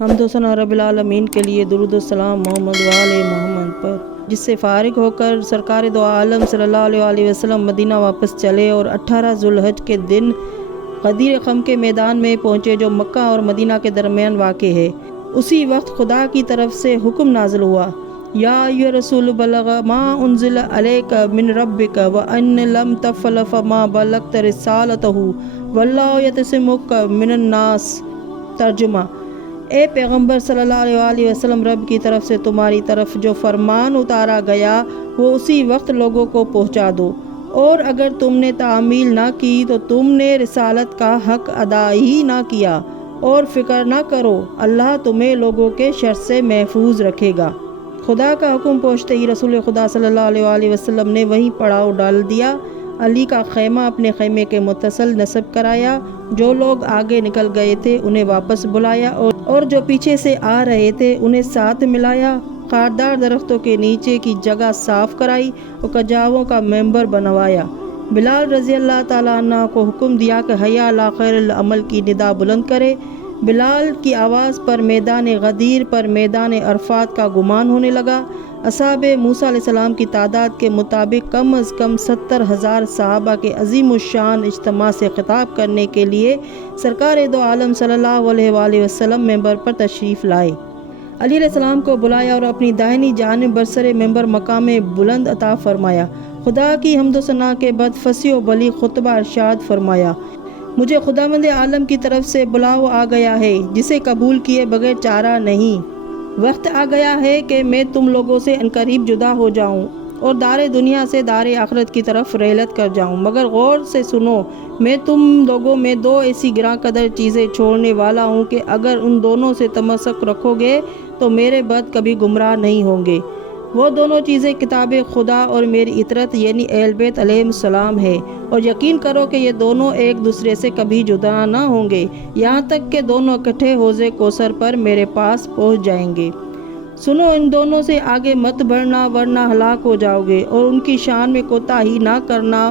حمد و ثنا رب العالمین کے لیے، درود و سلام محمد و آل محمد پر، جس سے فارغ ہو کر سرکار دو عالم صلی اللہ علیہ وسلم مدینہ واپس چلے اور 18 ذوالحج کے دن غدیر خم کے میدان میں پہنچے جو مکہ اور مدینہ کے درمیان واقع ہے۔ اسی وقت خدا کی طرف سے حکم نازل ہوا، یا ایھا رسول بلغ ما انزل علیک من ربک وان لم تفعل فما بلغت رسالتہ واللہ یعصمک من الناس۔ ترجمہ: اے پیغمبر صلی اللہ علیہ وسلم، رب کی طرف سے تمہاری طرف جو فرمان اتارا گیا وہ اسی وقت لوگوں کو پہنچا دو، اور اگر تم نے تعمیل نہ کی تو تم نے رسالت کا حق ادا ہی نہ کیا، اور فکر نہ کرو، اللہ تمہیں لوگوں کے شر سے محفوظ رکھے گا۔ خدا کا حکم پہنچتے ہی رسول خدا صلی اللہ علیہ وسلم نے وہیں پڑاؤ ڈال دیا، علی کا خیمہ اپنے خیمے کے متصل نصب کرایا، جو لوگ آگے نکل گئے تھے انہیں واپس بلایا اور جو پیچھے سے آ رہے تھے انہیں ساتھ ملایا، خاردار درختوں کے نیچے کی جگہ صاف کرائی اور کجاووں کا منبر بنوایا۔ بلال رضی اللہ تعالیٰ عنہ کو حکم دیا کہ حی علی خیر العمل کی ندا بلند کرے۔ بلال کی آواز پر میدان غدیر پر میدان عرفات کا گمان ہونے لگا۔ اصحاب موسیٰ علیہ السلام کی تعداد کے مطابق کم از کم 70,000 صحابہ کے عظیم الشان اجتماع سے خطاب کرنے کے لیے سرکار دو عالم صلی اللہ علیہ وسلم منبر پر تشریف لائے۔ علی علیہ السلام کو بلایا اور اپنی دائنی جانب برسر منبر مقام بلند عطا فرمایا۔ خدا کی حمد و ثنا کے بعد فصیح و بلیغ خطبہ ارشاد فرمایا، مجھے خداوند عالم کی طرف سے بلاؤ آ گیا ہے جسے قبول کیے بغیر چارہ نہیں۔ وقت آ گیا ہے کہ میں تم لوگوں سے عنقریب جدا ہو جاؤں اور دار دنیا سے دار آخرت کی طرف رحلت کر جاؤں، مگر غور سے سنو، میں تم لوگوں میں دو ایسی گراں قدر چیزیں چھوڑنے والا ہوں کہ اگر ان دونوں سے تمسک رکھو گے تو میرے بعد کبھی گمراہ نہیں ہوں گے۔ وہ دونوں چیزیں کتاب خدا اور میری اطرت یعنی اہل بیت علیہ السلام ہے، اور یقین کرو کہ یہ دونوں ایک دوسرے سے کبھی جدا نہ ہوں گے یہاں تک کہ دونوں اکٹھے حوض کوثر پر میرے پاس پہنچ جائیں گے۔ سنو، ان دونوں سے آگے مت بڑھنا ورنہ ہلاک ہو جاؤ گے، اور ان کی شان میں کوتاہی نہ کرنا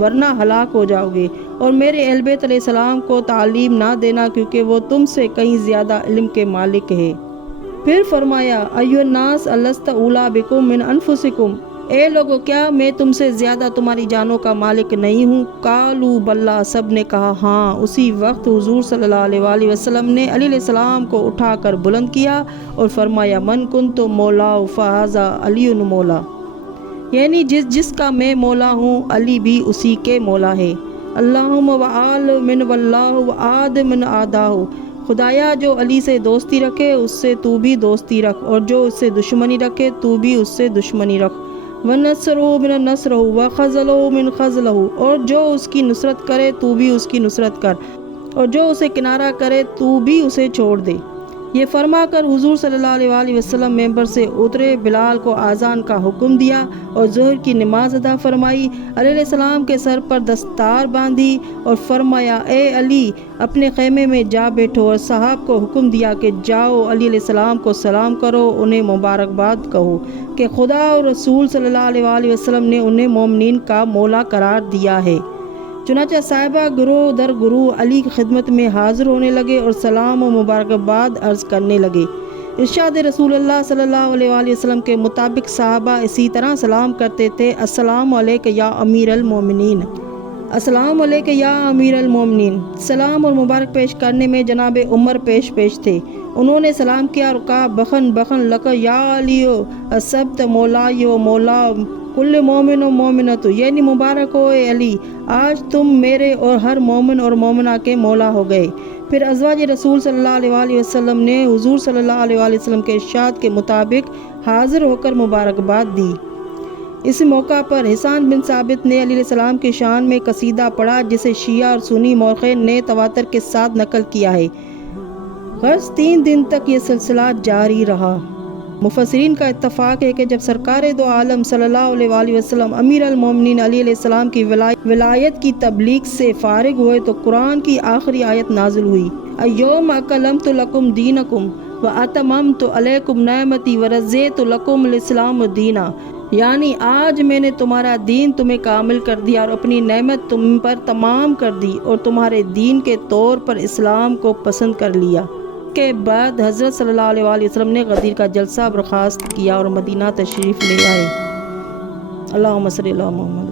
ورنہ ہلاک ہو جاؤ گے، اور میرے اہل بیت علیہ السلام کو تعلیم نہ دینا کیونکہ وہ تم سے کہیں زیادہ علم کے مالک ہے۔ پھر فرمایا، ایھا الناس الست اولیٰ بکم من انفسکم، اے لوگو کیا میں تم سے زیادہ تمہاری جانوں کا مالک نہیں ہوں؟ قالوا بلی، سب نے کہا ہاں۔ اسی وقت حضور صلی اللہ علیہ وسلم نے علی علیہ السلام کو اٹھا کر بلند کیا اور فرمایا، من کنت مولا فہذا علی مولا، یعنی جس کا میں مولا ہوں علی بھی اسی کے مولا ہے۔ اللہم وآل من واللہ وعاد من عاداہ، خدایا جو علی سے دوستی رکھے اس سے تو بھی دوستی رکھ، اور جو اس سے دشمنی رکھے تو بھی اس سے دشمنی رکھ۔ وَنَصْرُهُ مِنَ نَصْرِهِ وَخَذْلَهُ مِنْ خَذْلِهِ، اور جو اس کی نصرت کرے تو بھی اس کی نصرت کر، اور جو اسے کنارہ کرے تو بھی اسے چھوڑ دے۔ یہ فرما کر حضور صلی اللہ علیہ وسلم ممبر سے اترے، بلال کو آذان کا حکم دیا اور ظہر کی نماز ادا فرمائی، علی علیہ السلام کے سر پر دستار باندھی اور فرمایا، اے علی اپنے خیمے میں جا بیٹھو، اور صحاب کو حکم دیا کہ جاؤ علی علیہ السلام کو سلام کرو، انہیں مبارکباد کہو کہ خدا اور رسول صلی اللہ علیہ وسلم نے انہیں مومنین کا مولا قرار دیا ہے۔ چنانچہ صحابہ گروہ در گروہ علی کی خدمت میں حاضر ہونے لگے اور سلام و مبارکباد عرض کرنے لگے۔ ارشاد رسول اللہ صلی اللہ علیہ وسلم کے مطابق صحابہ اسی طرح سلام کرتے تھے، السلام علیک یا امیر المومنین، السلام علیک یا امیر المومنین۔ سلام اور مبارک پیش کرنے میں جناب عمر پیش تھے، انہوں نے سلام کیا اور کہا، بخن بخن لک یا علی اصبت مولائی و مولا کل مومن و مومنت، یعنی مبارک ہو اے علی، آج تم میرے اور ہر مومن اور مومنہ کے مولا ہو گئے۔ پھر ازواج رسول صلی اللہ علیہ وسلم نے حضور صلی اللہ علیہ وسلم کے ارشاد کے مطابق حاضر ہو کر مبارکباد دی۔ اس موقع پر حسان بن ثابت نے علی علیہ السلام کی شان میں قصیدہ پڑھا جسے شیعہ اور سنی مورخین نے تواتر کے ساتھ نقل کیا ہے۔ غرض 3 دن تک یہ سلسلہ جاری رہا۔ مفسرین کا اتفاق ہے کہ جب سرکار دو عالم صلی اللہ علیہ وسلم امیر المومنین علی علیہ السلام کی ولایت کی تبلیغ سے فارغ ہوئے تو قرآن کی آخری آیت نازل ہوئی، الیوم اکملت لکم دینکم واتممت علیکم نعمتی ورضیت لکم الاسلام دینا، یعنی آج میں نے تمہارا دین تمہیں کامل کر دیا اور اپنی نعمت تم پر تمام کر دی اور تمہارے دین کے طور پر اسلام کو پسند کر لیا۔ کے بعد حضرت صلی اللہ علیہ وسلم نے غدیر کا جلسہ برخاست کیا اور مدینہ تشریف لے آئے۔ اللہم صلی اللہ محمد